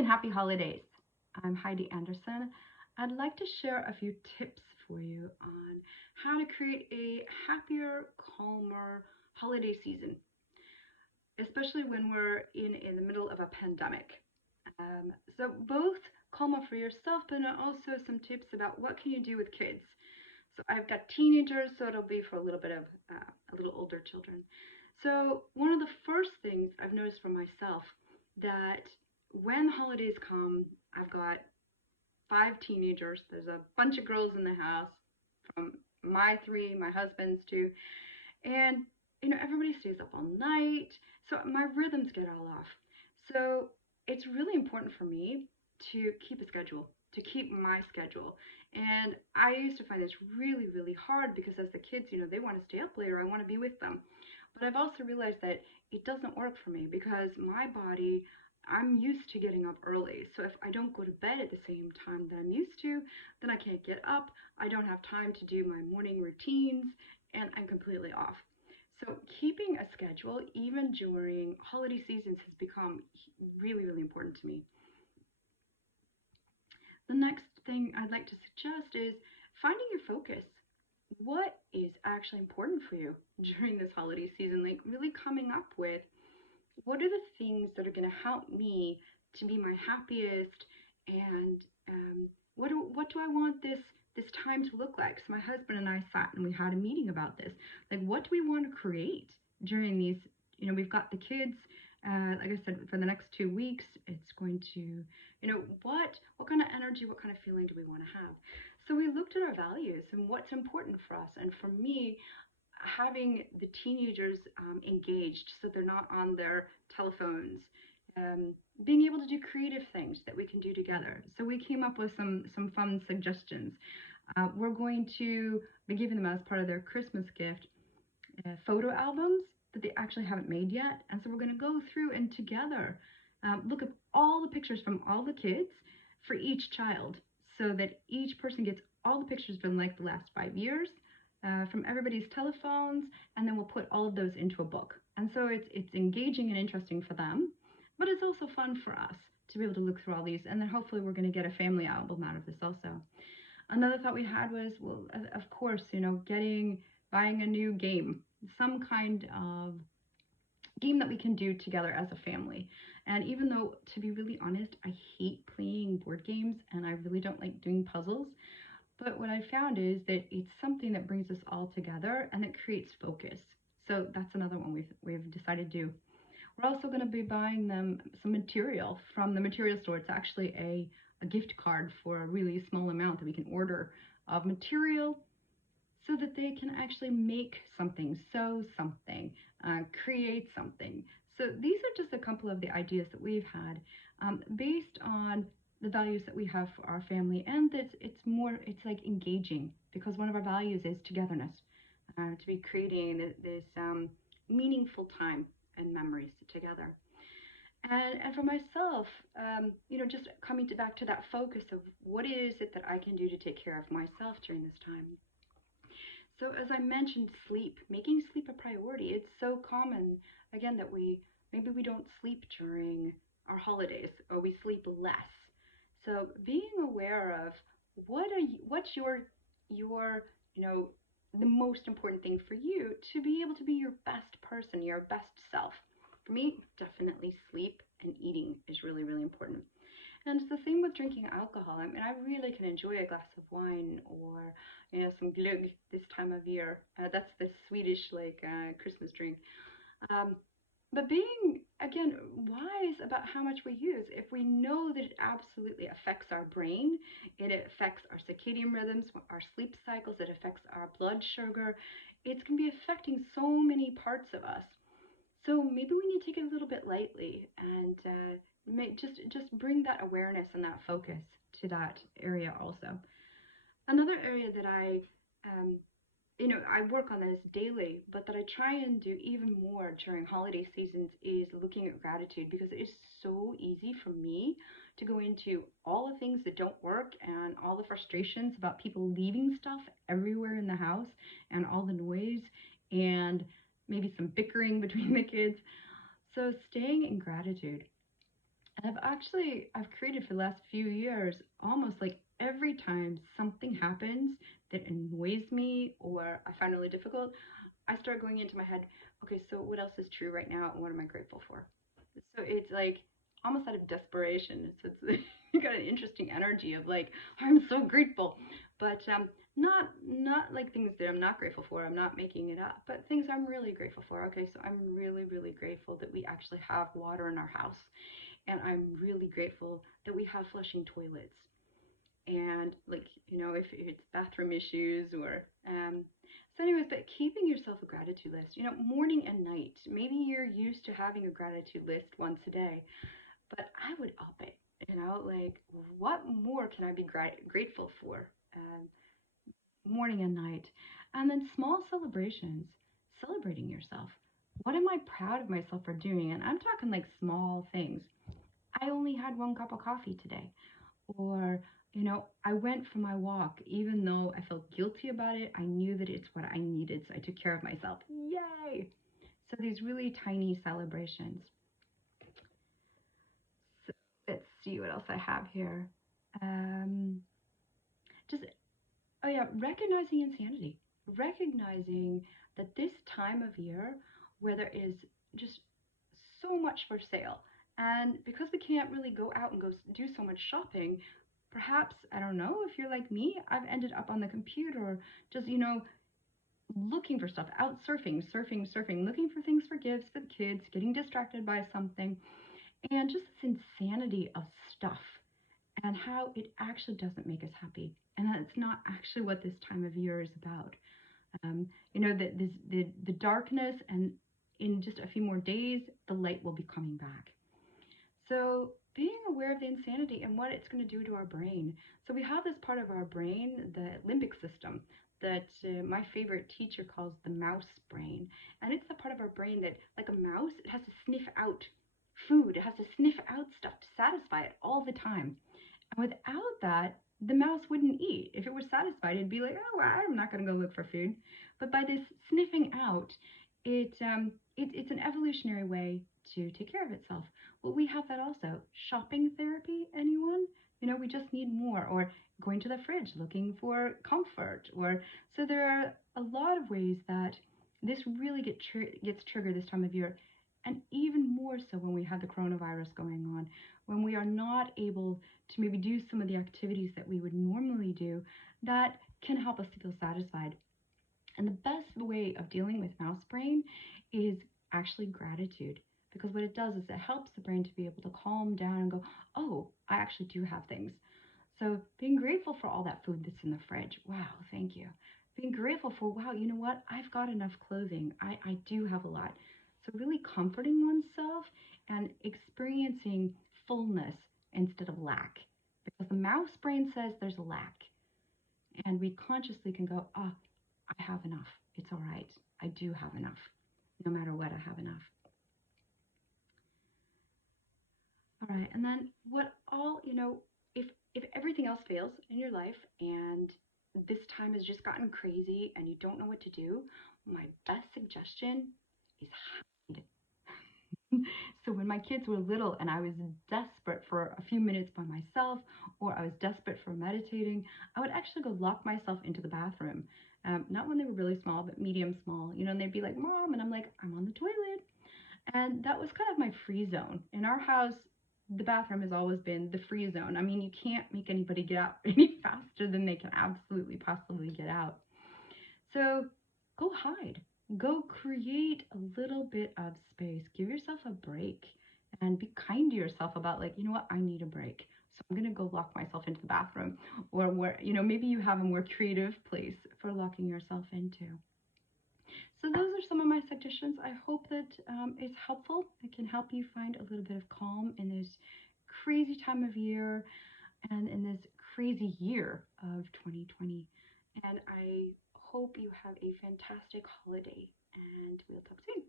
and happy holidays. I'm Heidi Anderson. I'd like to share a few tips for you on how to create a happier, calmer holiday season, especially when we're in the middle of a pandemic. So both calmer for yourself, but also some tips about what can you do with kids. So I've got teenagers, so it'll be for a little bit of a little older children. So one of the first things I've noticed for myself that when holidays come, I've got five teenagers. There's a bunch of girls in the house, from my three, my husband's two, and everybody stays up all night, so my rhythms get all off. So it's really important for me to keep a schedule, to keep my schedule. And I used to find this really, really hard because as the kids, they want to stay up later, I want to be with them. But I've also realized that it doesn't work for me because my body, I'm used to getting up early. So if I don't go to bed at the same time that I'm used to, then I can't get up. I don't have time to do my morning routines, and I'm completely off. So keeping a schedule, even during holiday seasons, has become really, really important to me. The next thing I'd like to suggest is finding your focus. What is actually important for you during this holiday season? Like really coming up with what are the things that are going to help me to be my happiest, and what do I want this time to look like? So my husband and I sat and we had a meeting about this. Like, what do we want to create during these? We've got the kids. Like I said, for the next 2 weeks, it's going to, what kind of energy, what kind of feeling do we want to have? So we looked at our values and what's important for us. And for me, having the teenagers engaged so they're not on their telephones, being able to do creative things that we can do together. So we came up with some fun suggestions. We're going to be giving them as part of their Christmas gift photo albums that they actually haven't made yet. And so we're going to go through and together look at all the pictures from all the kids for each child so that each person gets all the pictures from like the last 5 years from everybody's telephones, and then we'll put all of those into a book. And so it's engaging and interesting for them, but it's also fun for us to be able to look through all these, and then hopefully we're going to get a family album out of this also. Another thought we had was, well, of course, buying a new game, some kind of game that we can do together as a family. And even though, to be really honest, I hate playing board games and I really don't like doing puzzles, but what I found is that it's something that brings us all together and that creates focus. So that's another one we've decided to do. We're also going to be buying them some material from the material store. It's actually a gift card for a really small amount that we can order of material so that they can actually make something, sew something, create something. So these are just a couple of the ideas that we've had based on the values that we have for our family, and that it's like engaging, because one of our values is togetherness, to be creating this meaningful time and memories together. And for myself, just coming back to that focus of what is it that I can do to take care of myself during this time. So as I mentioned, sleep, making sleep a priority. It's so common, again, that maybe we don't sleep during our holidays, or we sleep less. So being aware of what's your the most important thing for you to be able to be your best person, your best self. For me, definitely sleep and eating is really, really important. And it's the same with drinking alcohol. I mean, I really can enjoy a glass of wine, or some glögg this time of year. That's the Swedish Christmas drink. Um, but being, again, wise about how much we use. If we know that it absolutely affects our brain, it affects our circadian rhythms, our sleep cycles, it affects our blood sugar, it's going to be affecting so many parts of us. So maybe we need to take it a little bit lightly and just bring that awareness and that focus to that area also. Another area that I work on this daily, but that I try and do even more during holiday seasons is looking at gratitude, because it is so easy for me to go into all the things that don't work and all the frustrations about people leaving stuff everywhere in the house and all the noise and maybe some bickering between the kids. So staying in gratitude. And I've created for the last few years almost like every time something happens that annoys me or I find really difficult, I start going into my head, okay, so what else is true right now and what am I grateful for? So it's like almost out of desperation. So it's you got an interesting energy of like, I'm so grateful. But not like things that I'm not grateful for. I'm not making it up, but things I'm really grateful for. Okay, so I'm really, really grateful that we actually have water in our house. And I'm really grateful that we have flushing toilets. And like, if it's bathroom issues or so anyways, but keeping yourself a gratitude list, morning and night. Maybe you're used to having a gratitude list once a day, but I would up it, like what more can I be grateful for? Morning and night. And then small celebrations, celebrating yourself. What am I proud of myself for doing? And I'm talking like small things. I only had one cup of coffee today. Or, I went for my walk, even though I felt guilty about it. I knew that it's what I needed, so I took care of myself. Yay! So these really tiny celebrations. So let's see what else I have here. Um, just Oh yeah, recognizing insanity. Recognizing that this time of year where there is just so much for sale, and because we can't really go out and go do so much shopping, perhaps, I don't know, if you're like me, I've ended up on the computer just, looking for stuff, out surfing, surfing, surfing, looking for things for gifts for the kids, getting distracted by something, and just this insanity of stuff and how it actually doesn't make us happy, and that it's not actually what this time of year is about. The darkness, and in just a few more days, the light will be coming back. So being aware of the insanity and what it's going to do to our brain. So we have this part of our brain, the limbic system, that my favorite teacher calls the mouse brain. And it's the part of our brain that, like a mouse, it has to sniff out food. It has to sniff out stuff to satisfy it all the time. And without that, the mouse wouldn't eat. If it was satisfied, it'd be like, oh, well, I'm not going to go look for food. But by this sniffing out, it's an evolutionary way to take care of itself. Well, we have that also. Shopping therapy, anyone? We just need more. Or going to the fridge looking for comfort. Or so there are a lot of ways that this really gets triggered this time of year. And even more so when we have the coronavirus going on, when we are not able to maybe do some of the activities that we would normally do that can help us to feel satisfied. And the best way of dealing with mouse brain is actually gratitude. Because what it does is it helps the brain to be able to calm down and go, oh, I actually do have things. So being grateful for all that food that's in the fridge. Wow, thank you. Being grateful for, wow, you know what? I've got enough clothing. I do have a lot. So really comforting oneself and experiencing fullness instead of lack. Because the mouse brain says there's a lack. And we consciously can go, oh, I have enough. It's all right. I do have enough. No matter what, I have enough. All right. And then if everything else fails in your life and this time has just gotten crazy and you don't know what to do, my best suggestion is hide. So when my kids were little and I was desperate for a few minutes by myself, or I was desperate for meditating, I would actually go lock myself into the bathroom. Not when they were really small, but medium small, and they'd be like, Mom, and I'm like, I'm on the toilet. And that was kind of my free zone. In our house, the bathroom has always been the free zone. I mean, you can't make anybody get out any faster than they can absolutely possibly get out. So go hide. Go create a little bit of space. Give yourself a break and be kind to yourself about, like, you know what, I need a break. So I'm going to go lock myself into the bathroom, or where, maybe you have a more creative place for locking yourself into. So those are some of my suggestions. I hope that it's helpful. It can help you find a little bit of calm in this crazy time of year and in this crazy year of 2020. And I hope you have a fantastic holiday, and we'll talk soon.